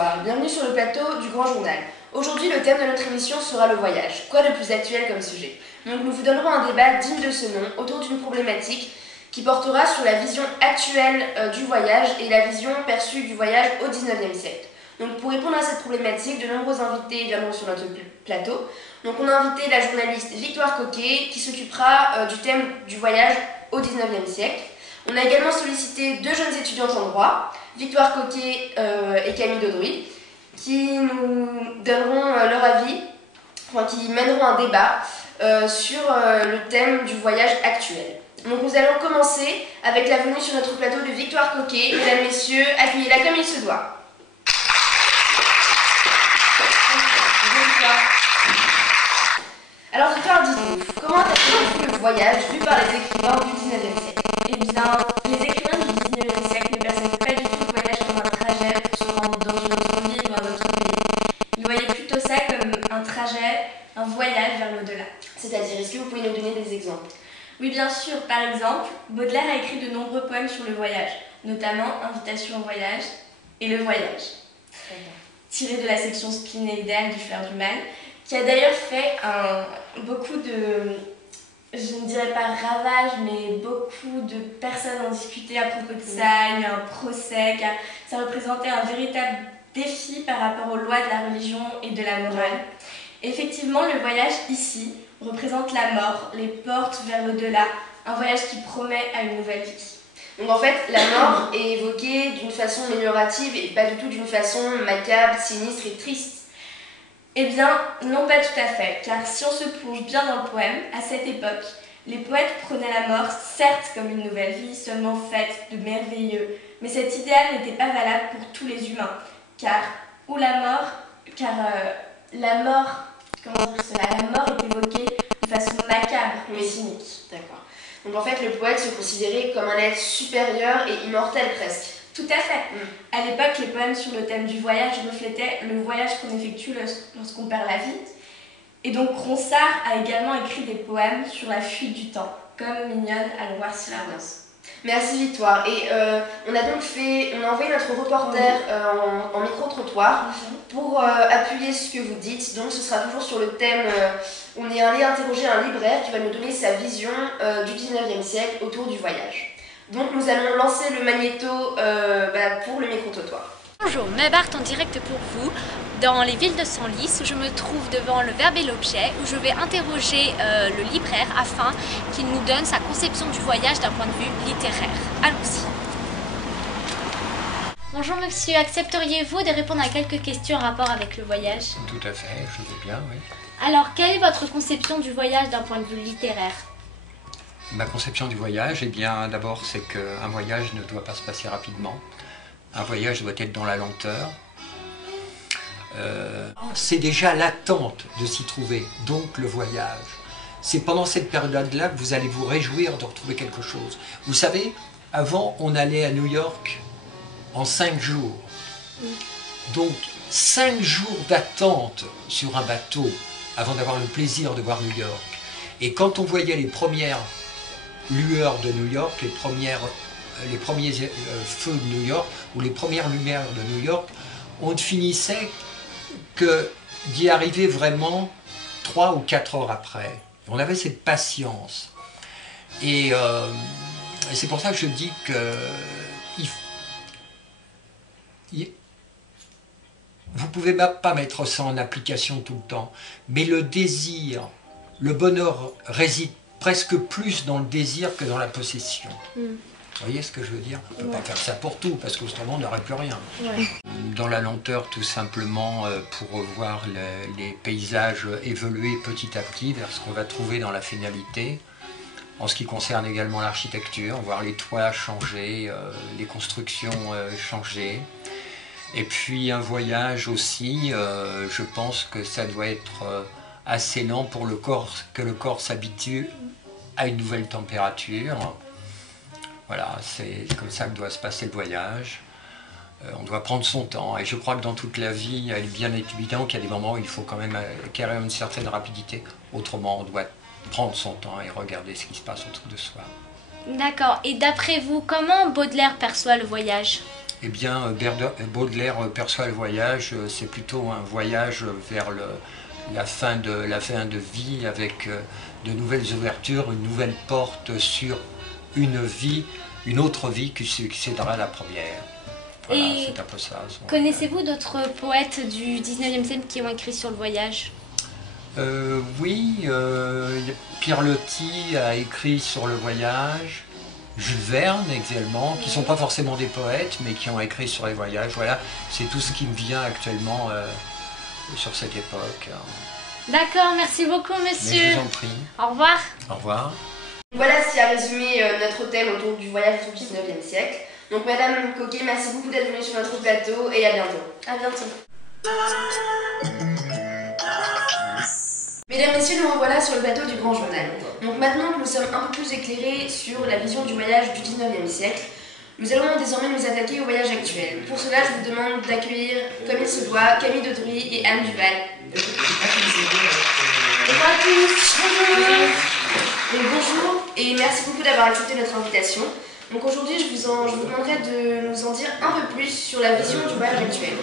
Bonsoir, bienvenue sur le plateau du Grand Journal. Aujourd'hui, le thème de notre émission sera le voyage. Quoi de plus actuel comme sujet? Donc nous vous donnerons un débat digne de ce nom autour d'une problématique qui portera sur la vision actuelle du voyage et la vision perçue du voyage au XIXe siècle. Donc pour répondre à cette problématique, de nombreux invités viendront sur notre plateau. Donc on a invité la journaliste Victoire Coquet qui s'occupera du thème du voyage au XIXe siècle. On a également sollicité deux jeunes étudiantes en droit, Victoire Coquet et Camille Daudry, qui nous donneront leur avis, qui mèneront un débat sur le thème du voyage actuel. Donc nous allons commencer avec la venue sur notre plateau de Victoire Coquet. Mesdames, Messieurs, accueillez-la comme il se doit. Alors Victoire, dites-nous, comment avez-vous vu le voyage vu par les écrivains du XIXe siècle? Eh bien, les écrivains du XIXe siècle ne perçaient pas du tout le voyage comme un trajet pour se rendre dans une autre ville ou un autre pays. Ils voyaient plutôt ça comme un trajet, un voyage vers l'au-delà. C'est-à-dire, est-ce que vous pouvez nous donner des exemples? Oui, bien sûr. Par exemple, Baudelaire a écrit de nombreux poèmes sur le voyage, notamment Invitation au voyage et Le voyage, tiré de la section spinaïdaire du Fleur du Mal, qui a d'ailleurs fait beaucoup de, je ne dirais pas ravage, mais beaucoup de personnes ont discuté à propos de ça. Il y a eu un procès, car ça représentait un véritable défi par rapport aux lois de la religion et de la morale. Effectivement, le voyage ici représente la mort, les portes vers l'au-delà, un voyage qui promet à une nouvelle vie. Donc en fait, la mort est évoquée d'une façon améliorative et pas du tout d'une façon macabre, sinistre et triste. Eh bien, non pas tout à fait, car si on se plonge bien dans le poème, à cette époque, les poètes prenaient la mort certes comme une nouvelle vie, seulement faite de merveilleux, mais cet idéal n'était pas valable pour tous les humains, car la mort est évoquée de façon macabre et cynique. D'accord. Donc en fait, le poète se considérait comme un être supérieur et immortel presque. Tout à fait. À l'époque, les poèmes sur le thème du voyage reflétaient le voyage qu'on effectue lorsqu'on perd la vie. Et donc Ronsard a également écrit des poèmes sur la fuite du temps, comme Mignonne à voir si la danse. Merci Victoire. Et on a envoyé notre reporter en micro-trottoir pour appuyer ce que vous dites. Donc ce sera toujours sur le thème, on est allé interroger un libraire qui va nous donner sa vision du 19e siècle autour du voyage. Donc nous allons lancer le magnéto pour le micro-trottoir. Bonjour, Mabart en direct pour vous dans les villes de Senlis où je me trouve devant le Verbe et l'Objet où je vais interroger le libraire afin qu'il nous donne sa conception du voyage d'un point de vue littéraire. Allons-y. Bonjour monsieur, accepteriez-vous de répondre à quelques questions en rapport avec le voyage? Tout à fait, je veux bien, oui. Alors, quelle est votre conception du voyage d'un point de vue littéraire? Ma conception du voyage, eh bien, d'abord, c'est qu'un voyage ne doit pas se passer rapidement. Un voyage doit être dans la lenteur. C'est déjà l'attente de s'y trouver, donc le voyage. C'est pendant cette période-là que vous allez vous réjouir de retrouver quelque chose. Vous savez, avant, on allait à New York en 5 jours. Donc, 5 jours d'attente sur un bateau avant d'avoir le plaisir de voir New York. Et quand on voyait les premières lueurs de New York, les premiers feux de New York ou les premières lumières de New York, on ne finissait que d'y arriver vraiment 3 ou 4 heures après. On avait cette patience. Et c'est pour ça que je dis que vous ne pouvez pas mettre ça en application tout le temps, mais le désir, le bonheur réside presque plus dans le désir que dans la possession. Vous voyez ce que je veux dire? On ne peut pas faire ça pour tout, parce qu'autrement on n'aurait plus rien. Dans la lenteur, tout simplement, pour voir les paysages évoluer petit à petit vers ce qu'on va trouver dans la finalité. En ce qui concerne également l'architecture, voir les toits changer, les constructions changer. Et puis un voyage aussi, je pense que ça doit être assez lent pour le corps, que le corps s'habitue à une nouvelle température. Voilà, c'est comme ça que doit se passer le voyage. On doit prendre son temps, et je crois que dans toute la vie, il est bien évident qu'il y a des moments où il faut quand même acquérir une certaine rapidité. Autrement, on doit prendre son temps et regarder ce qui se passe autour de soi. D'accord. Et d'après vous, comment Baudelaire perçoit le voyage? Eh bien, Baudelaire perçoit le voyage, c'est plutôt un voyage vers la fin de vie avec de nouvelles ouvertures, une nouvelle porte sur une vie, une autre vie qui succédera à la première. Voilà, c'est un peu ça. Connaissez-vous d'autres poètes du 19e siècle qui ont écrit sur le voyage? Oui, Pierre Loti a écrit sur le voyage, Jules Verne également, qui ne sont pas forcément des poètes, mais qui ont écrit sur les voyages. Voilà, c'est tout ce qui me vient actuellement sur cette époque. D'accord, merci beaucoup monsieur. Mais je vous en prie. Au revoir. Au revoir. Voilà ce qui a résumé notre thème autour du voyage au 19e siècle. Donc Madame Coquet, merci beaucoup d'être venue sur notre plateau et à bientôt. À bientôt. Mesdames, Messieurs, nous revoilà sur le plateau du Grand Journal. Donc maintenant que nous sommes un peu plus éclairés sur la vision du voyage du 19e siècle, nous allons désormais nous attaquer au voyage actuel. Pour cela, je vous demande d'accueillir, comme il se doit, Camille Daudry et Anne Duval. Bonjour à tous. Bonjour et merci beaucoup d'avoir accepté notre invitation. Donc aujourd'hui, je vous demanderai de nous en dire un peu plus sur la vision du voyage actuel.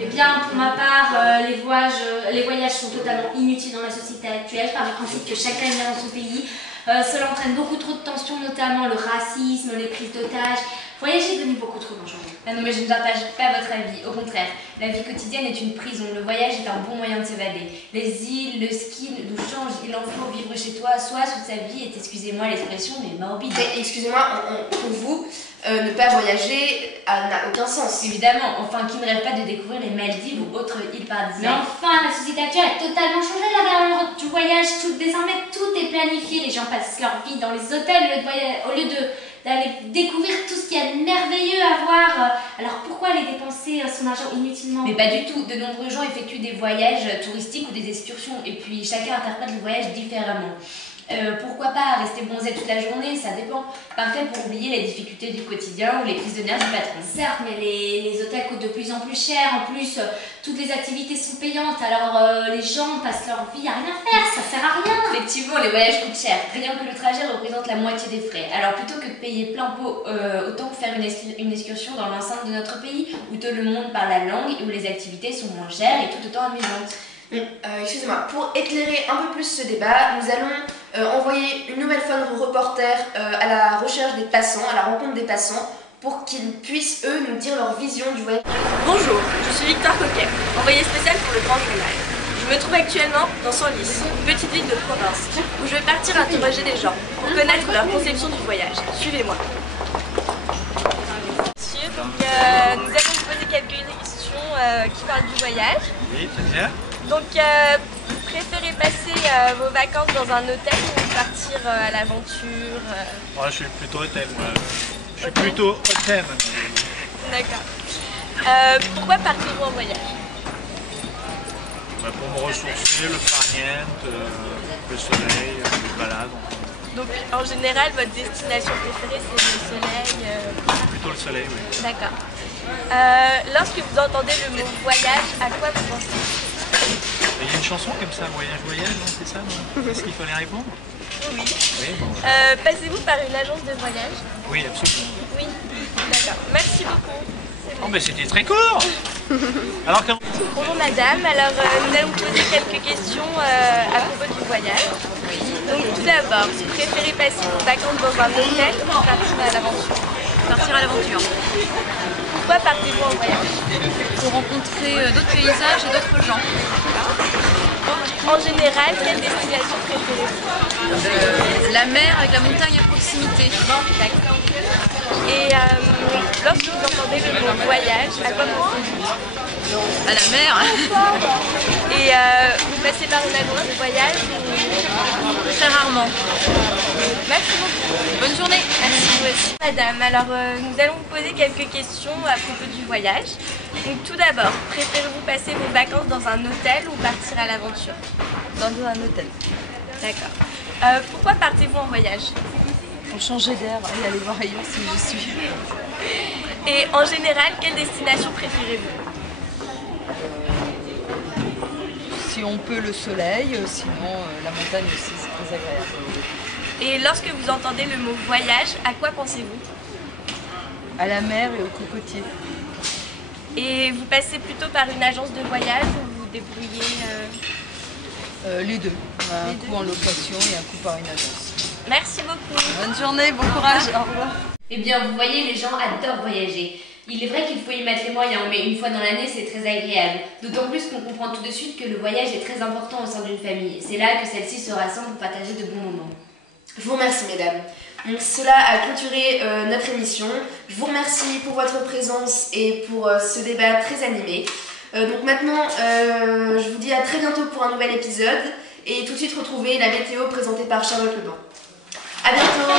Eh bien, pour ma part, les voyages sont totalement inutiles dans la société actuelle, par le principe que chacun est bien dans son pays. Cela entraîne beaucoup trop de tensions, notamment le racisme, les prises d'otages. Voyager est devenu beaucoup trop dangereux. Ah non, mais je ne partage pas votre avis. Au contraire, la vie quotidienne est une prison. Le voyage est un bon moyen de s'évader. Les îles, le ski nous changent. Il en faut vivre chez toi, soit toute sa vie est, excusez-moi l'expression, mais morbide. Mais excusez-moi, pour vous, ne pas voyager n'a aucun sens. Évidemment, enfin, qui ne rêve pas de découvrir les Maldives ou autres îles paradisiaques. Mais enfin, la société actuelle a totalement changé la valeur du voyage. Désormais, tout est planifié. Les gens passent leur vie dans les hôtels au lieu d'aller découvrir tout ce qu'il y a de merveilleux à voir. Alors pourquoi aller dépenser son argent inutilement? Mais pas du tout. De nombreux gens effectuent des voyages touristiques ou des excursions. Et puis chacun interprète le voyage différemment. Pourquoi pas rester bronzé toute la journée, ça dépend. Parfait pour oublier les difficultés du quotidien ou les prises de nerfs du patron. Certes, mais les hôtels coûtent de plus en plus cher. En plus, toutes les activités sont payantes. Alors les gens passent leur vie à rien faire, ça sert à rien. Effectivement, les voyages coûtent cher. Rien que le trajet représente la moitié des frais. Alors plutôt que de payer plein pot, autant faire une excursion dans l'enceinte de notre pays où tout le monde parle la langue et où les activités sont moins chères et tout autant amusantes. Excusez-moi, pour éclairer un peu plus ce débat, nous allons envoyer une nouvelle fois nos reporters à la recherche des passants, à la rencontre des passants, pour qu'ils puissent, eux, nous dire leur vision du voyage. Bonjour, je suis Victoire Coquet, envoyée spéciale pour le Grand Journal. Je me trouve actuellement dans Senlis, une petite ville de province, où je vais partir interroger les gens pour connaître leur conception du voyage. Suivez-moi. Monsieur, donc, nous allons vous poser quelques questions qui parlent du voyage. Oui, très bien. Donc, vous préférez passer vos vacances dans un hôtel ou partir à l'aventure Moi, je suis plutôt hôtel, moi. Je suis plutôt hôtel. D'accord. Pourquoi partez-vous en voyage? Pour me ressourcer, le farniente, le soleil, les balades. Donc, en général, votre destination préférée, c'est le soleil Plutôt le soleil, oui. D'accord. Lorsque vous entendez le mot voyage, à quoi vous pensez? Il y a une chanson comme ça, voyage, voyage, non? C'est ça, non? Est-ce qu'il fallait répondre? Oui. Oui, bon. Passez-vous par une agence de voyage? Oui, absolument. Oui. D'accord. Merci beaucoup. Oh, mais c'était très court. Alors, comment... Bonjour madame, alors nous allons vous poser quelques questions à propos du voyage. Donc tout d'abord, vous préférez passer vos vacances dans un hôtel ou partir à l'aventure? Partir à l'aventure. Pourquoi partez-vous en voyage? Pour rencontrer d'autres paysages et d'autres gens. Donc en général, quelle destination préférez-vous? La mer avec la montagne à proximité. D'accord. Et lorsque vous entendez le mot voyage, à quoi pensez-vous? À la mer. Et vous passez par une agence de voyage ou... Très rarement. Merci beaucoup. Bonne journée. Merci vous aussi. Madame, alors nous allons vous poser quelques questions à propos du voyage. Donc tout d'abord, préférez-vous passer vos vacances dans un hôtel ou partir à l'aventure? Dans un hôtel. D'accord. Pourquoi partez-vous en voyage? Pour changer d'air et aller voir ailleurs si je suis. Et en général, quelle destination préférez-vous? Si on peut le soleil, sinon la montagne aussi c'est très agréable. Et lorsque vous entendez le mot voyage, à quoi pensez-vous? À la mer et aux cocotiers. Et vous passez plutôt par une agence de voyage ou vous vous débrouillez Les deux. Un coup en location et un coup par une agence. Merci beaucoup. Bonne journée, bon courage, au revoir. Eh bien, vous voyez, les gens adorent voyager. Il est vrai qu'il faut y mettre les moyens, mais une fois dans l'année, c'est très agréable. D'autant plus qu'on comprend tout de suite que le voyage est très important au sein d'une famille. C'est là que celle-ci se rassemble pour partager de bons moments. Je vous remercie, mesdames. Donc, cela a clôturé notre émission. Je vous remercie pour votre présence et pour ce débat très animé. Donc maintenant, je vous dis à très bientôt pour un nouvel épisode. Et tout de suite, retrouvez la météo présentée par Charlotte Leblanc. À bientôt.